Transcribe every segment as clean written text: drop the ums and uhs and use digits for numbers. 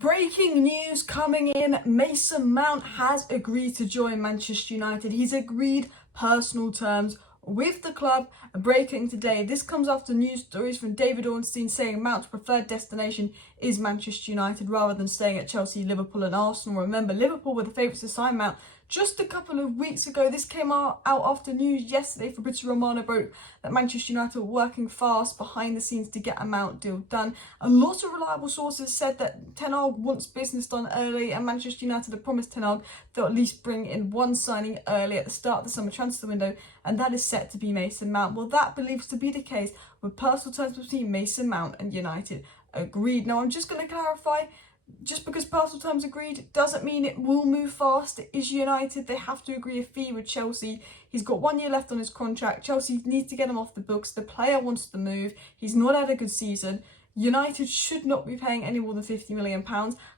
Breaking news coming in, Mason Mount has agreed to join Manchester United. He's agreed personal terms with the club. Breaking today, this comes after news stories from David Ornstein saying Mount's preferred destination is Manchester United rather than staying at Chelsea, Liverpool and Arsenal. Remember, Liverpool were the favourites to sign Mount just a couple of weeks ago. This came out after news yesterday. Fabrizio Romano broke that Manchester United were working fast behind the scenes to get a Mount deal done. A lot of reliable sources said that Ten Hag wants business done early, and Manchester United have promised Ten Hag they'll at least bring in one signing early at the start of the summer transfer window, and that is set to be Mason Mount. Well, that believes to be the case with personal terms between Mason Mount and United agreed. Now, I'm just going to clarify, just because personal terms agreed doesn't mean it will move fast. It is United. They have to agree a fee with Chelsea. He's got 1 year left on his contract. Chelsea needs to get him off the books. The player wants to move. He's not had a good season. United should not be paying any more than £50 million.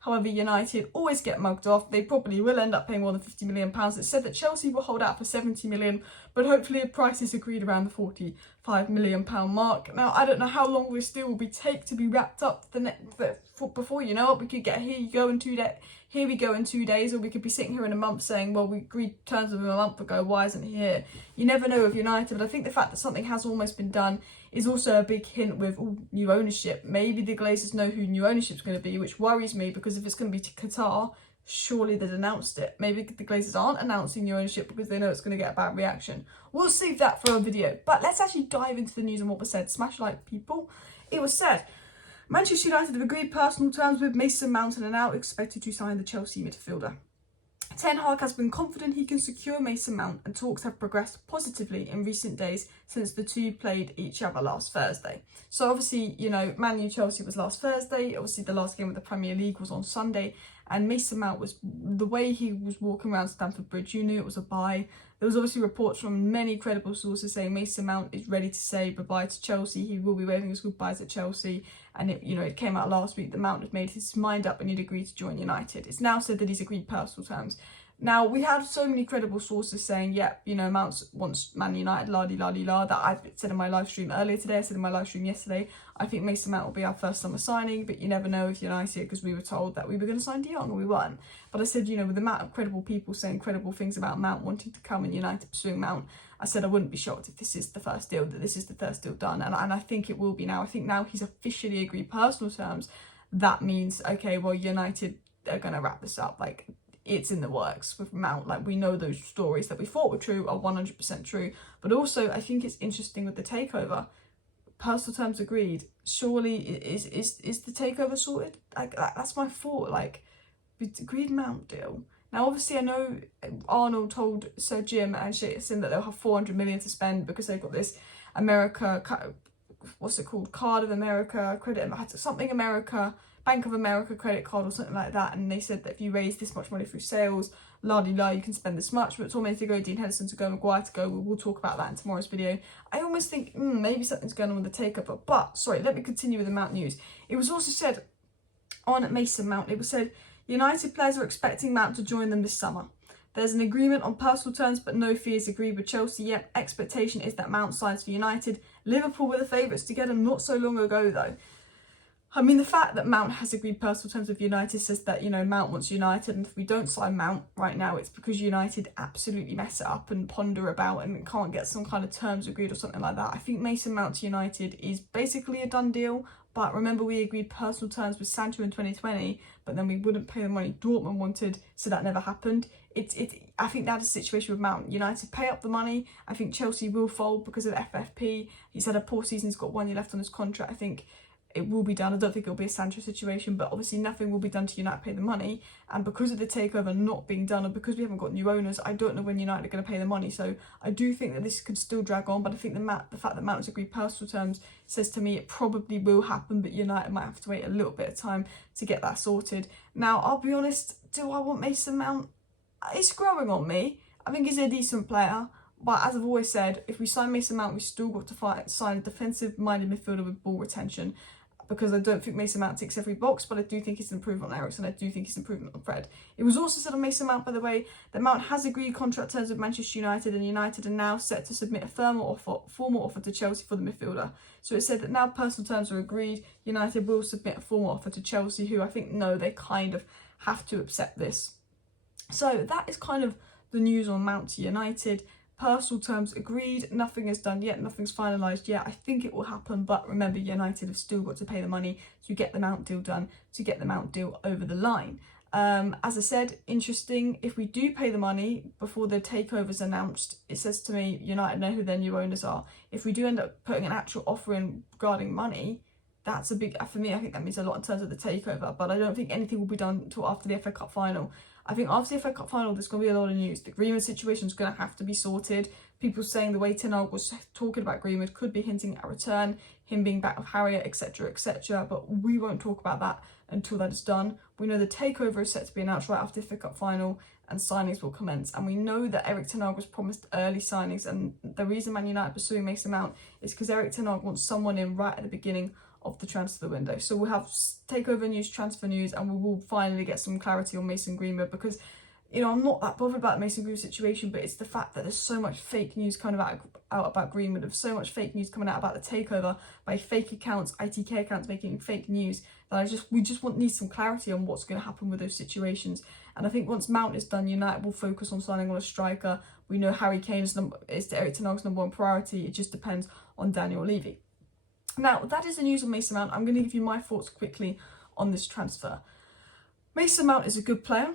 However, United always get mugged off. They probably will end up paying more than £50 million. It's said that Chelsea will hold out for £70 million, but hopefully a price is agreed around the £45 million mark. Now, I don't know how long this deal will take to be wrapped up before you know it. We could get here we go in 2 days, or we could be sitting here in a month saying, well, we agreed terms with him a month ago, why isn't he here? You never know with United, but I think the fact that something has almost been done is also a big hint with new ownership. Maybe the Glazers know who new ownership is going to be, which worries me, because if it's going to be to Qatar, surely they'd announced it. Maybe the Glazers aren't announcing new ownership because they know it's going to get a bad reaction. We'll save that for a video, but let's actually dive into the news and what was said. Smash like, people. It was said, Manchester United have agreed personal terms with Mason Mount and are now expected to sign the Chelsea midfielder. Ten Hag has been confident he can secure Mason Mount, and talks have progressed positively in recent days since the two played each other last Thursday. So obviously, you know, Man U Chelsea was last Thursday. Obviously, the last game of the Premier League was on Sunday, and Mason Mount was, the way he was walking around Stamford Bridge, you knew it was a buy. There was obviously reports from many credible sources saying Mason Mount is ready to say bye-bye to Chelsea. He will be waving his goodbyes at Chelsea. And it came out last week that Mount had made his mind up and he'd agreed to join United. It's now said that he's agreed personal terms. Now, we had so many credible sources saying, Mount wants Man United, la-di-la-di-la, that I've said in my live stream earlier today, I said in my live stream yesterday, I think Mason Mount will be our first summer signing, but you never know with United, because we were told that we were going to sign De Jong and we weren't. But I said, with the amount of credible people saying credible things about Mount wanting to come and United pursuing Mount, I said I wouldn't be shocked if this is the first deal, that this is the first deal done. And I think it will be now. I think now he's officially agreed personal terms. That means, okay, well, United are going to wrap this up. Like, it's in the works with Mount. Like, we know those stories that we thought were true are 100% true. But also, I think it's interesting with the takeover. Personal terms agreed. Surely, is the takeover sorted? Like, that's my thought. Like, it's agreed Mount deal. Now, obviously, I know Arnold told Sir Jim and Shayson that they'll have 400 million to spend because they've got this America, what's it called? Card of America, something America, Bank of America credit card or something like that. And they said that if you raise this much money through sales, la-di-la, you can spend this much. But Tormented to go, Dean Henderson to go, Maguire to go. We'll talk about that in tomorrow's video. I almost think maybe something's going on with the takeover. But, sorry, let me continue with the Mount news. It was also said on Mason Mount, it was said, United players are expecting Mount to join them this summer. There's an agreement on personal terms, but no fee is agreed with Chelsea yet. Expectation is that Mount signs for United. Liverpool were the favourites to get him not so long ago, though. I mean, the fact that Mount has agreed personal terms with United says that, Mount wants United, and if we don't sign Mount right now, it's because United absolutely mess it up and ponder about and can't get some kind of terms agreed or something like that. I think Mason Mount to United is basically a done deal. But remember, we agreed personal terms with Sancho in 2020, but then we wouldn't pay the money Dortmund wanted, so that never happened. I think that's a situation with Mount. United pay up the money. I think Chelsea will fold because of FFP. He's had a poor season. He's got 1 year left on his contract. I think it will be done. I don't think it'll be a Sancho situation, but obviously nothing will be done to United pay the money. And because of the takeover not being done, or because we haven't got new owners, I don't know when United are going to pay the money. So I do think that this could still drag on, but I think the fact that Mount has agreed personal terms says to me it probably will happen, but United might have to wait a little bit of time to get that sorted. Now, I'll be honest, do I want Mason Mount? It's growing on me. I think he's a decent player. But as I've always said, if we sign Mason Mount, we've still got to sign a defensive-minded midfielder with ball retention. because I don't think Mason Mount ticks every box, but I do think it's an improvement on Eriksen. I do think it's an improvement on Fred. It was also said on Mason Mount, by the way, that Mount has agreed contract terms with Manchester United, and United are now set to submit a formal offer to Chelsea for the midfielder. So it said that now personal terms are agreed, United will submit a formal offer to Chelsea, who I think, no, they kind of have to accept this. So that is kind of the news on Mount to United. Personal terms agreed, nothing is done yet, nothing's finalised yet. I think it will happen, but remember, United have still got to pay the money to get the Mount deal done, to get the Mount deal over the line. As I said, interesting, if we do pay the money before the takeover's announced, it says to me, United know who their new owners are. If we do end up putting an actual offer in regarding money, that's a big, for me, I think that means a lot in terms of the takeover, but I don't think anything will be done until after the FA Cup final. I think after the FA Cup final, there's going to be a lot of news. The Greenwood situation is going to have to be sorted. People saying the way Ten Hag was talking about Greenwood could be hinting at a return, him being back with Harriet, etc., etc. But we won't talk about that until that is done. We know the takeover is set to be announced right after the FA Cup final, and signings will commence. And we know that Erik Ten Hag was promised early signings, and the reason Man United pursuing Mason Mount is because Erik Ten Hag wants someone in right at the beginning of the transfer window. So we'll have takeover news, transfer news, and we will finally get some clarity on Mason Greenwood, because, you know, I'm not that bothered about the Mason Greenwood situation, but it's the fact that there's so much fake news kind of out about Greenwood, there's so much fake news coming out about the takeover by fake accounts, ITK accounts making fake news, that we just need some clarity on what's going to happen with those situations. And I think once Mount is done, United will focus on signing on a striker. We know Harry Kane is Erik Ten Hag's #1 priority. It just depends on Daniel Levy. Now, that is the news on Mason Mount. I'm going to give you my thoughts quickly on this transfer. Mason Mount is a good player.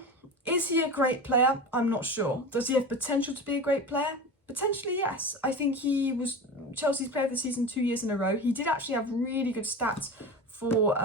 Is he a great player? I'm not sure. Does he have potential to be a great player? Potentially, yes. I think he was Chelsea's player of the season 2 years in a row. He did actually have really good stats for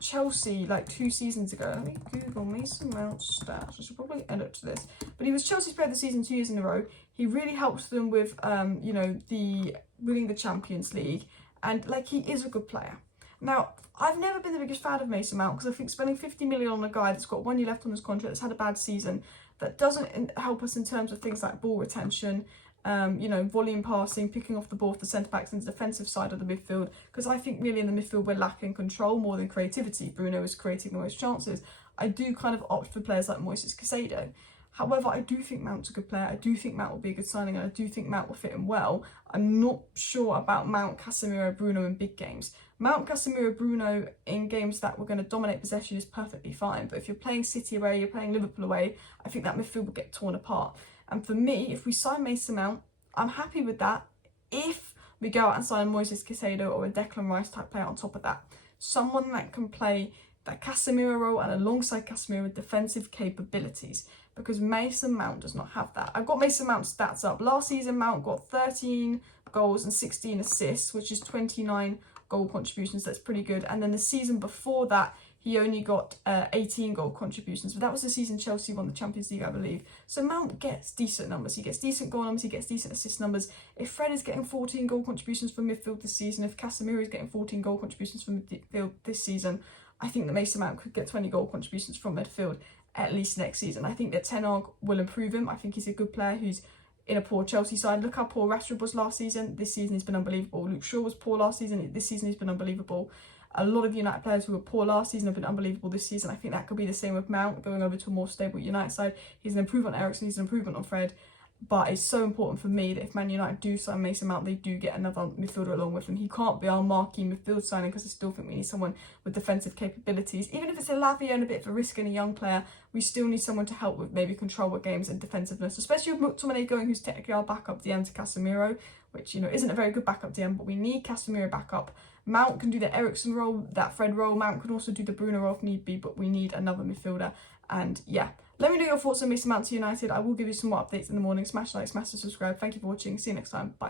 Chelsea like 2 seasons ago. Let me Google Mason Mount stats. I should probably end up to this. But he was Chelsea's player of the season 2 years in a row. He really helps them with, the winning the Champions League. And, like, he is a good player. Now, I've never been the biggest fan of Mason Mount, because I think spending 50 million on a guy that's got 1 year left on his contract, that's had a bad season, that doesn't help us in terms of things like ball retention, volume passing, picking off the ball for the centre-backs and the defensive side of the midfield, because I think really in the midfield we're lacking control more than creativity. Bruno is creating the most chances. I do kind of opt for players like Moises Caicedo. However, I do think Mount's a good player. I do think Mount will be a good signing, and I do think Mount will fit in well. I'm not sure about Mount, Casemiro, Bruno in big games. Mount, Casemiro, Bruno in games that we're going to dominate possession is perfectly fine. But if you're playing City away, you're playing Liverpool away, I think that midfield will get torn apart. And for me, if we sign Mason Mount, I'm happy with that if we go out and sign Moises Caicedo or a Declan Rice type player on top of that. Someone that can play that Casemiro role and alongside Casemiro with defensive capabilities, because Mason Mount does not have that. I've got Mason Mount's stats up. Last season, Mount got 13 goals and 16 assists, which is 29 goal contributions. That's pretty good. And then the season before that, he only got 18 goal contributions. But that was the season Chelsea won the Champions League, I believe. So Mount gets decent numbers. He gets decent goal numbers. He gets decent assist numbers. If Fred is getting 14 goal contributions from midfield this season, if Casemiro is getting 14 goal contributions from midfield this season, I think that Mason Mount could get 20 goal contributions from midfield at least next season. I think that Ten Hag will improve him. I think he's a good player who's in a poor Chelsea side. Look how poor Rashford was last season. This season he's been unbelievable. Luke Shaw was poor last season. This season he's been unbelievable. A lot of United players who were poor last season have been unbelievable this season. I think that could be the same with Mount going over to a more stable United side. He's an improvement on Eriksen. He's an improvement on Fred. But it's so important for me that if Man United do sign Mason Mount, they do get another midfielder along with him. He can't be our marquee midfield signing, because I still think we need someone with defensive capabilities. Even if it's a Lavia and a bit of a risk and a young player, we still need someone to help with maybe control of games and defensiveness, especially with McTominay going, who's technically our backup DM to Casemiro, which, isn't a very good backup DM, but we need Casemiro backup. Mount can do the Eriksen role, that Fred role. Mount can also do the Bruno role if need be, but we need another midfielder. And yeah, let me know your thoughts on Mason Mount to United. I will give you some more updates in the morning. Smash like, smash the subscribe. Thank you for watching. See you next time. Bye.